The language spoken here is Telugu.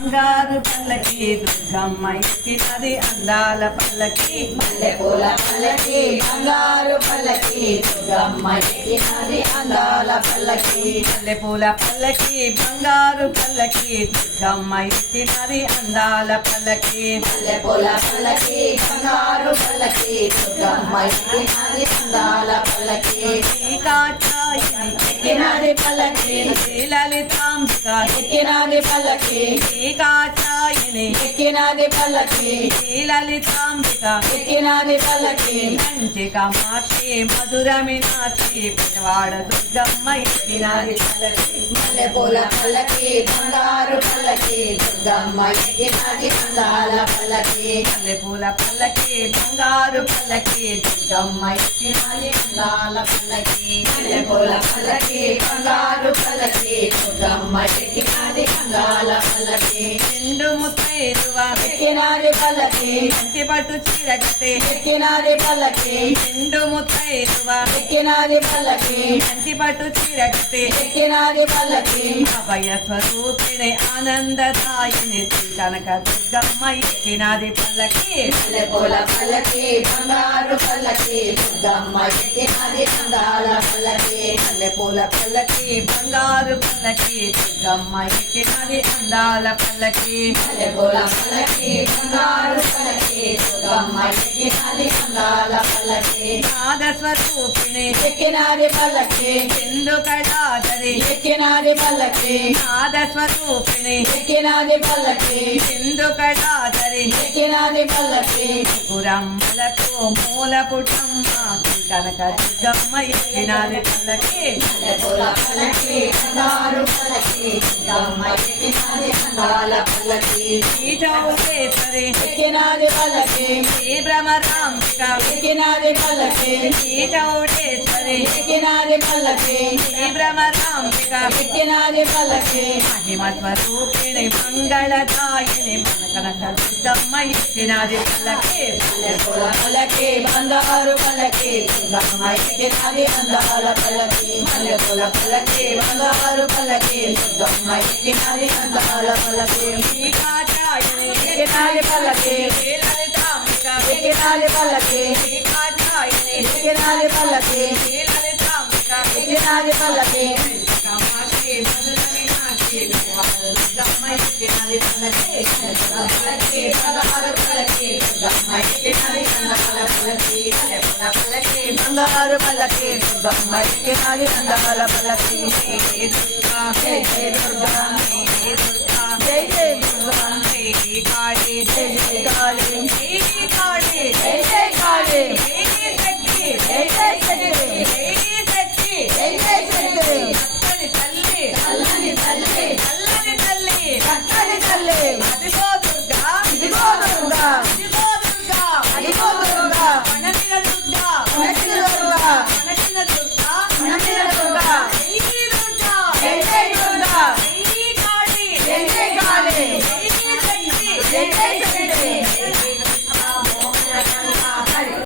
బంగారు పల్లకి దుర్గమ్మ ఎక్కినది అందాల పల్లకి మల్లెపూల పల్లకి బంగారు పల్లకి దుర్గమ్మ ఎక్కినది అందాల పల్లకి మల్లెపూల పల్లకి బంగారు పల్లకి దుర్గమ్మ ఎక్కినది అందాల పల్లకి మల్లెపూల పల్లకి బంగారు పల్లకి దుర్గమ్మ ఎక్కినది అందాల పల్లకి కాచాయిని ఎక్కినది పల్లకి లలితాంబిక ఎక్కినది పల్లకి కాచాయిని ఎక్కినది పల్లకి లలితాంబిక ఎక్కినది పల్లకి కంచి కామాక్షి మధుర మీనాక్షి పెదవాడ దుర్గమ్మ ఎక్కినది పల్లకి మల్లెపూల పల్లకి బంగారు పల్లకి దుర్గమ్మ ఎక్కినది అందాల పల్లకి మల్లెపూల పల్లకి బంగారు పల్లకి దుర్గమ్మ ఎక్కినది అందాల పల్లకి మల్లెపూల పల్లకి బంగారు పల్లకి దుర్గమ్మ ఎక్కినది అందాల పల్లకి నిండు ముత్తైదువ ఎక్కినది పల్లకి కంచి పట్టు చీరగతే ఎక్కినది పల్లకి నిండు ముత్తైదువ ఎక్కినది పల్లకి కంచి పట్టు చీరగతే ఎక్కినది పల్లకి అభయ స్వరూపిణి ఆనందదాయిని శ్రీ కనక దుర్గమ్మ ఎక్కినది పల్లకి మల్లెపూల పల్లకి బంగారు పల్లకి దుర్గమ్మ ఎక్కినది అందాల పల్లకి మల్లెపూల పల్లకి బంగారు పల్లకి దుర్గమ్మ ఎక్కినది అందాల పల్లకి మల్లెపూల పల్లకి బంగారు పల్లకి దుర్గమ్మ ఎక్కినది అందాల పల్లకి నాద స్వరూపిణి ఎక్కినది పల్లకి సింధు కళాధరి ఎక్కినది పల్లకి నాద స్వరూపిణి ఎక్కినది పల్లకి సింధు కళాధరి ఎక్కినది పల్లకి గురమ్మలకు మూల పుటమ్మ శ్రీ కనక దుర్గమ్మ ఎక్కినది పల్లకి మల్లెపూల పల్లకి బంగారు పల్లకి దుర్గమ్మ ఎక్కినది అందాల పల్లకి శ్రీ చౌడేశ్వరి ఎక్కినది పల్లకి శ్రీ భ్రమరాంబిక ఎక్కినది పల్లకి శ్రీ చౌడేశ్వరి ఎక్కినది పల్లకి శ్రీ భ్రమరాంబిక ఎక్కినది పల్లకి మహిమ స్వరూపిణి మంగళదాయిని మన కనక దుర్గమ్మ ఎక్కినది పల్లకి మల్లెపూల పల్లకి బంగారు పల్లకి దుర్గమ్మ ఎక్కినది అందాల పల్లకి మల్లెపూల పల్లకి బంగారు పల్లకి దుర్గమ్మ ఎక్కినది అందాల పల్లకి శ్రీ కాచాయిని ఎక్కినది పల్లకి శ్రీ లలితాంబిక ఎక్కినది పల్లకి శ్రీ కాచాయిని ఎక్కినది పల్లకి శ్రీ లలితాంబిక ఎక్కినది పల్లకి కామాక్షి మధుర మీనాక్షి దుర్గమ్మ ఎక్కినది పల్లకి పల్లకి బంగారు పల్లకి దుర్గమ్మ ఎక్కినది అందాల పల్లకి మల్లెపూల పల్లకి బంగారు పల్లకి దుర్గమ్మ ఎక్కినది అందాల పల్లకి జై దుర్గా జై జై దుర్గా జై దుర్గా జై జై దుర్గా జై కాళీ జై జై కాళీ జై కాళీ జై జై కాళీ జై శక్తి జై జై శక్తి జై శక్తి జై జై శక్తి చక్కని తల్లి చల్లని తల్లి చల్లని తల్లి చక్కని తల్లి అదిగో దుర్గా ఇదిగో దుర్గా అదిగో దుర్గా అదిగో దుర్గా మనమిన దుర్గా మనసిన దుర్గా మనమిన దుర్గా మనసిన దుర్గా జై దుర్గా జై జై దుర్గా జై కాళీ జై జై కాళీ జై శక్తి జై జై